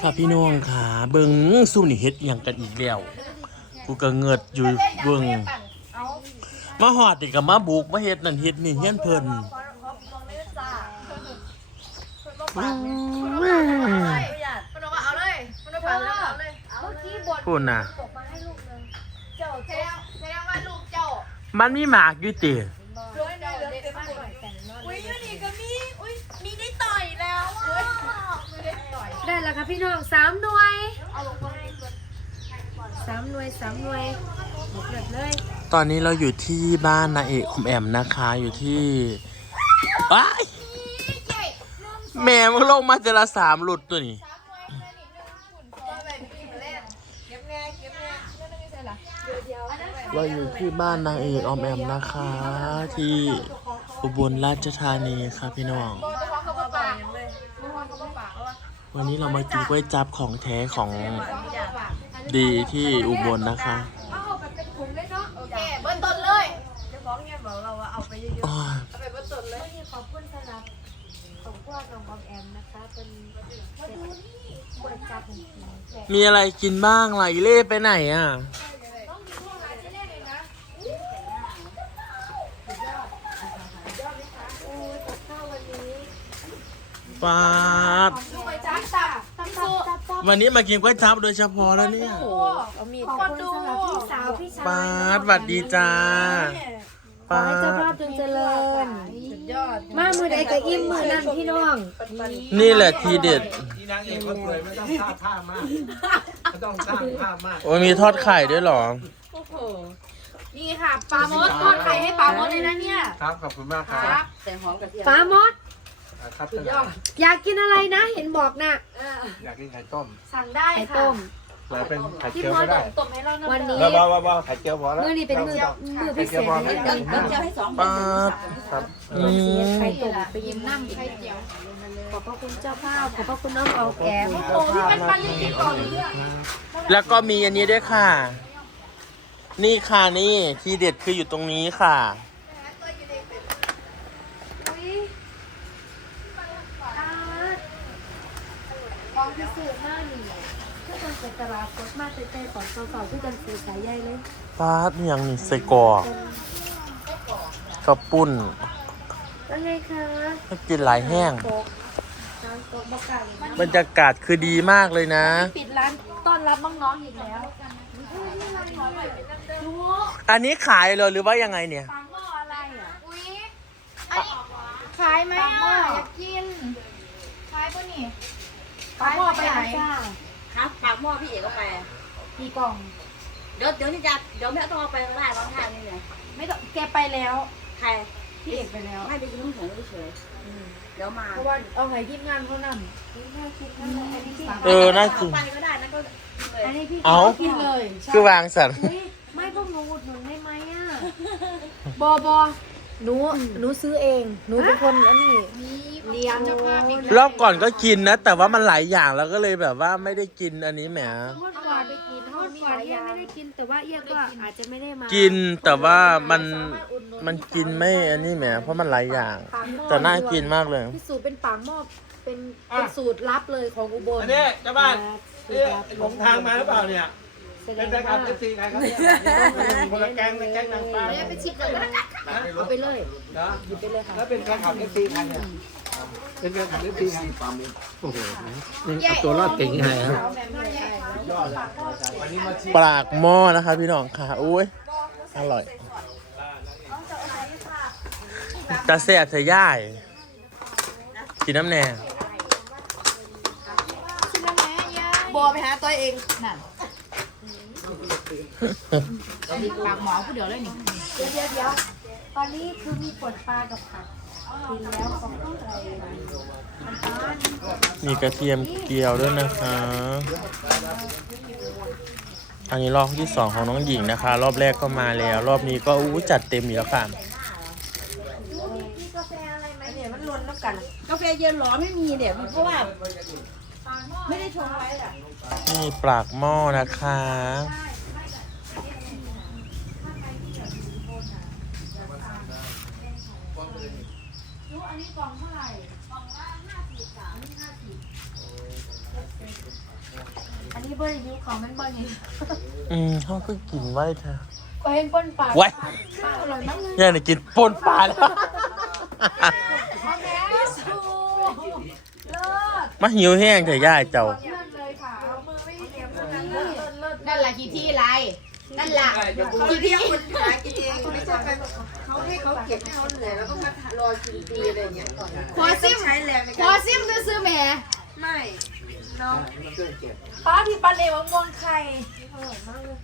ค่ะพี่น้องค่ะ เบิ่งสู้นี่เฮ็ดอหยังกันอีกแล้ว กูก็เงิดอยู่เบิ่งมาหอดนี่ก็มาบุกมาเฮ็ดนั่นเฮ็ดนี่เฮียนเพิ่นมันบอกว่าเอาเลยมันบอกว่าเอาเลยเอาเมื่อเลยกี้บทพูดน่ะตกมาให้ลูกนึงเจ้าแสดงแสดงว่าลูกเจ้ามันมีหมากอยู่ติ ร้อยเดียวเด็กมากหน่อยอุ้ยยูนี่ก็มีอุ้ยมีได้ต่อยแล้วอะมีได้ต่อย ได้แล้วค่ะพี่น้องสามหน่วยเอาลงมาให้เพื่อนสามหน่วยสามหน่วยหมดเลยเลย ตอนนี้เราอยู่ที่บ้านนางเอกอมแอมนะคะ อยู่ที่ว้ายแม่มึงลงมาเจอละสามหลุดตัวนี้เราอยู่ที่บ้านนางเอกออมแอมนะคะ ที่อุบลราชธานีค่ะพี่น้อง วันนี้เรามากินก๋วยจับของแท้ของดีที่อุบลนะคะเอาไปเป็นถุงเลยเนาะโอเคเบิ้ลต้นเลยเจ้าของเงี้ยบอกเราว่าเอาไปเยอะอ้ายๆเอาไปเบิ้ลต้นเลยวันนี้ขอบคุณสำหรับของพวกน้องออมแอมนะคะเป็นมาดูนี่บริจาคของผีแจกมีอะไรกินบ้างล่ะอีเล่ไปไหนอะโอ้ยกับข้าววันนี้ ปาดลูกไปจ้าตับ ตับตับตับตับ วันนี้มากินก๋วยจับโดยเฉพาะแล้วเนี่ยเอามีดขอบคุณสำหรับพี่สาวพี่ชายปาดหวัดดีจ้าขอปาให้เจ้าภาพดจงเจริญ สุดยอดมามือใดก็อิ่มมือนั่นพี่น้อง นี่แหละทีเด็ดที่นางเอกคนสวยไม่ต้องท่าท่ามากไม่ต้องท่าท่ามากโอ้ยมีทอดไข่ด้วยเหรอ โอ้โห นี่ค่ะปลาโมดทอดไข่ให้ปลาโมดเลยนะเนี่ย ครับขอบคุณมากครับครับแต่หอมกระเทียม ฟ้ามด ครับสุดยอดอยากกินอะไรนะ เห็นบอกนะอยากกินไข่ต้มสั่งได้ไข่ค่ะต้ม หรือเป็นไข่พี่เจียวมอก็ดได้ต้มให้เราหน่อยวันนี้ แล้วบ้าบ้าบ้าไข่เจียวพอแล้วมือนี้เป็นมือมือพิเศษนะต้จ๊ะมเจียวให้สองปาดครับอืมไข่ต้มไปยิ้ยิ้มมน้ำน้ำไข่เจียวขอบพระคุณเจ้าภาพขอบพระคุณน้องเอาแอมโอ้ที่มันปันยังกินก่อนเรื่องแล้วก็มีอันนี้ด้วยค่ะ นี่ค่ะนี่ ทีเด็ดคืออยู่ตรงนี้ค่ะ ของพิเศษมากนี่คือมันเป็นตลาดสดมากใจๆของสาวๆที่กันซื้อสายใหญ่เลยปาดอย่างนี้ใส่กรอกข้าวปุ้นว่าไงคะถ้ากินหลายแห้ง โตกจานโตกบักไก่นะบรรยากาศคือดีมากเลยนะ ปิดร้านต้อนรับน้องๆอีกแล้วอันนี้ขายเลยหรือว่ายังไงเนี่ย ปังหม้ออะไรอะอุ้ยอันนี้ขายไหมอะอยากกิน ขายปะนี่ ปังหม้อไปไหนจ้าครับปากหม้อพี่เอกก็ไป กี่กล่อง เดี๋ยวเดี๋ยวนี่จะเดี๋ยวแม่ต้องเอาไปก็ได้ร้องไห้นี่เลยไม่ต้องแกไปแล้ว ใครพี่เอกไปแล้ว ให้ไปกินน้ำแข็งเฉยๆเดี๋ยวมาเพราะว่าเอาไงทีมงานเขานำน่ากินมากอันนี้พี่เออน่ากิน ไปก็ได้นะก็เลยอันนี้พี่เอากินเลยคือวางสันเฮ้ยไม่พวกหนูอุดหนุนได้ไหมอะ บอบอหนู หนูซื้อเอง หนูเป็นคนอันนี้ เลี้ยงรอบก่อนก็กินนะ แต่ว่ามันหลายอย่างแล้วก็เลยแบบว่าไม่ได้กินอันนี้แหมเมื่อก่อนไปกินเมื่อก่อนเอี้ยไม่ได้กินแต่ว่าเอี้ยก็อาจจะไม่ได้มากินแต่ว่ามันมันกินไม่อันนี้แหมเพราะมันหลายอย่างปากหม้อแต่น่ากินมากเลย พี่สูตรเป็นปากหม้อเป็นเป็นสูตรลับเลยของอุบลอันนี้เจ้าบ้านสูตนี่รลับหลงทางมาหรือเปล่าเนี่ยแส ดเป็นงแฟนคลัว่าบเอฟซีใครครับเนี่ยคนละแก๊งในแก๊งนางฟ้าไม่ไปชิมเลยนะเอาไปเลยเนาะหยิบไปเลยค่ะแล้วเป็นแฟนคลับเอฟซีใครเนี่ยเป็นแฟนคลับเอฟซีใครโอ้โหนี่เอาตัวรอดเก่งยังไงครับยอดเลยวันนี้มาชิมปลากหม้อนะคะพี่น้องค่ะอุ้ยอร่อยจะแซ่บใส่ย่ายกินน้ำแหน่โบไปหาตัวเองนั่น ปากหมอผู้เดียวเลยนี่เดี๋ยวเดี๋ยวเดี๋ยวตอนนี้คือมีปวดปลากับผักกินแล้วของต้องอะไรน้ำตาลมีกระเทียมเจียวด้วยนะคะ อันนี้รอบที่สองของน้องหญิงนะคะ รอบแรกก็มาแล้ว รอบนี้ก็อู้จัดเต็มอยู่แล้วค่ะ มีกาแฟอะไรไหมเนี่ยมันล้นแล้วกัน กาแฟเย็นหรอไม่มีเนี่ยเพราะว่า ไม่ได้ชงไว้อะนี่ปลากหม้อนะคะ อันนี้กล่องเท่าไหร่ กล่องละห้าสิบสามห้าสิบเบิ้ลยิ้วเขามันเบิ้ลนี่อืมเขาก็กินไว้เถอะก็เห็นป้นปลาไว้ป้าอร่อยมากเลยย่านี่กินปนปลาแล้วพ่อแม่สูเลิศมาหิวแห้งเถอะย่าเจ้าเลิศเลยค่ะเอามือไม่เก็บตรงนั้นเลิศเลิศนั่นแหละกี่ที่ไร นั่นแหละกี่ที่เขาให้เขาเก็บให้เขาเหนื่อยแล้วก็มารอกินฟรีอะไรอย่างเงี้ยก่อนขอซิมใช้แรงในขกาอรซิมซื้อๆแหม่ไม่เนาะป้าที่ปลาเลวมวงไข่อร่อยมากเลย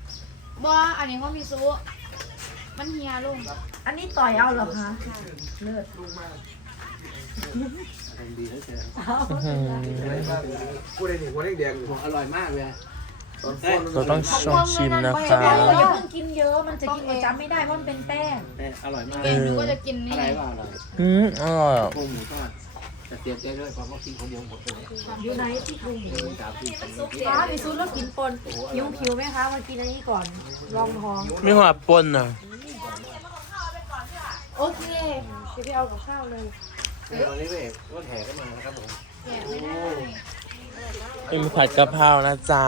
บ่อันนี้เขามีซุมันเฮียลุงอันนี้ต่อยเอาเหรอคะพูดได้ถึงคนแดงๆอร่อยมากเลย เราต้องลองชิมนะคะอย่าเพิ่งกินเยอะ มันจะกินประจำไม่ได้เพราะมันเป็นแป้งอร่อยมากเกมหนูก็จะกินนี่อะไรว่าอร่อยอืมอร่อยอะพวกหมูทอดแต่เตรียมใจด้วยเพราะว่ากินคนเดียวหมดเลยอยู่ไหนที่กรุงหมูสามสี่คนป้าไปซื้อแล้วกินปนผิวผิวไหมคะมากินอันนี้ก่อนลองท้องมีหัวปนอะโอเคเดี๋ยวไปเอากับข้าวเลยเดี๋ยววันนี้เอกรถแห่ก็มานะครับผมเป็นผัดกะเพรานะจ๊ะ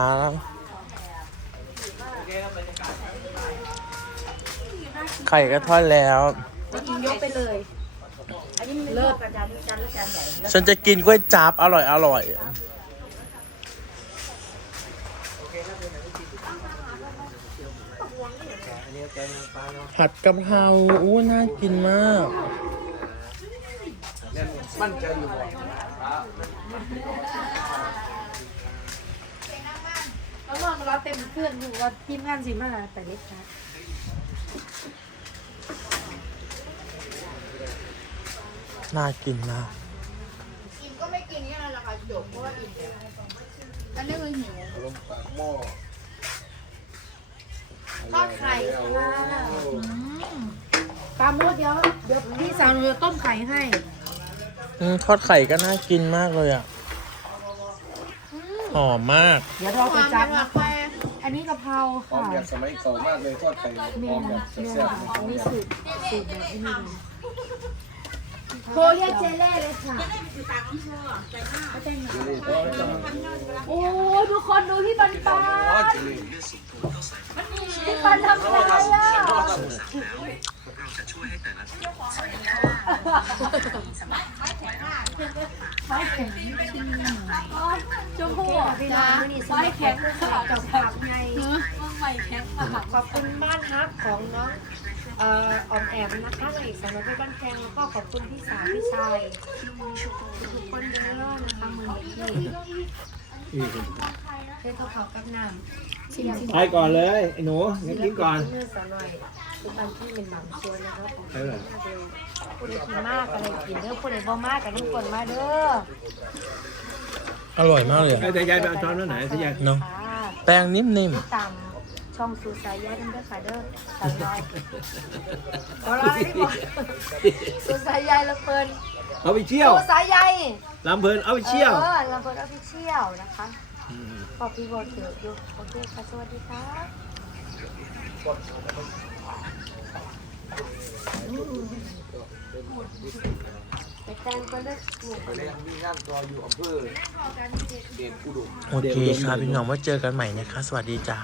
ไข่ก็ทอดแล้ว กินยกไปเลยเลิศประจานจานละจานใหญ่ฉันจะกินก๋วยจั๊บอร่อยอร่อยผัดกะเพราอู้น่ากินมาก มั่นใจอยู่แล้ว นอนเราเต็มเพื่อนอยู่ว่าทีมงานสิมาแต่เล็กนะน่ากินมากอิ่มก็ไม่กินแค่นั้นแหละค่ะจบเพราะว่าอิ่มแล้วอันนี้คือหิวหม้อทอดไข่ปลาโมดเดี๋ยวเดี๋ยวพี่สาวหนูจะต้มไข่ให้ อืมทอดไข่ก็น่ากินมากเลยอะ หอมมาก เดี๋ยวรอคไปวามจัเป็บนนะว่าใครอันนี้กะเพราหอมค่ะแบบสมัยเก่ามากเลยทอดไข่เมหอมนแบบเมนแซ่บอันนี้สูตรสูตรแบบนี้เลยโคเรียเจเล่เลยค่ะ โอ้ทุกคนดูพี่ปันปันพี่ปันทำอะไรอะ ชมพู่พี่น้องนี่ไม้แข็งค่ะกับผักไงไม้แข็งค่ะขอบคุณบ้านฮักของน้องเอ่อออมแอมนะคะนางเอกสาวน้อยเพชรบ้านแพงแล้วก็ขอบคุณพี่สาวพี่ชายทุกคนเด้อนะคะมือที่เพื่อเขาเขากับน้ำชิมชิมไก่อนเลยไอ้หนูงั้นกินก่อน เนื้อสาหน่อย เป็นบางที่เป็นบางส่วนนะครับของเออผู้ใดกินมากอะไรกินเด้อผู้ใดบ่มากกันทุกคนมาเด้ออร่อยมากเลยอะ แต่ยายไปเอาช้อนไว้ไหนแต่ยาย เนาะค่ะแป้งนิ่มติดตามช่องสูสายยายกันเด้อค่ะเด้อสาวน้อยขอรอได้บ่สูสายยายละเพิ่นเอาไปเชี่ยวสูสายยายลำเพลินเอาไปเชี่ยว เออละเพิ่นออฟฟิเชียลนะคะขอบพี่โบเถือะอยู่โอเคค่ะสวัสดีค่ะไป แต่งกันเด้อมีงานตัวอยู่อำเภอเดชอุดม โอเคครับพี่น้องมาเจอกันใหม่นะคะ สวัสดีจ้า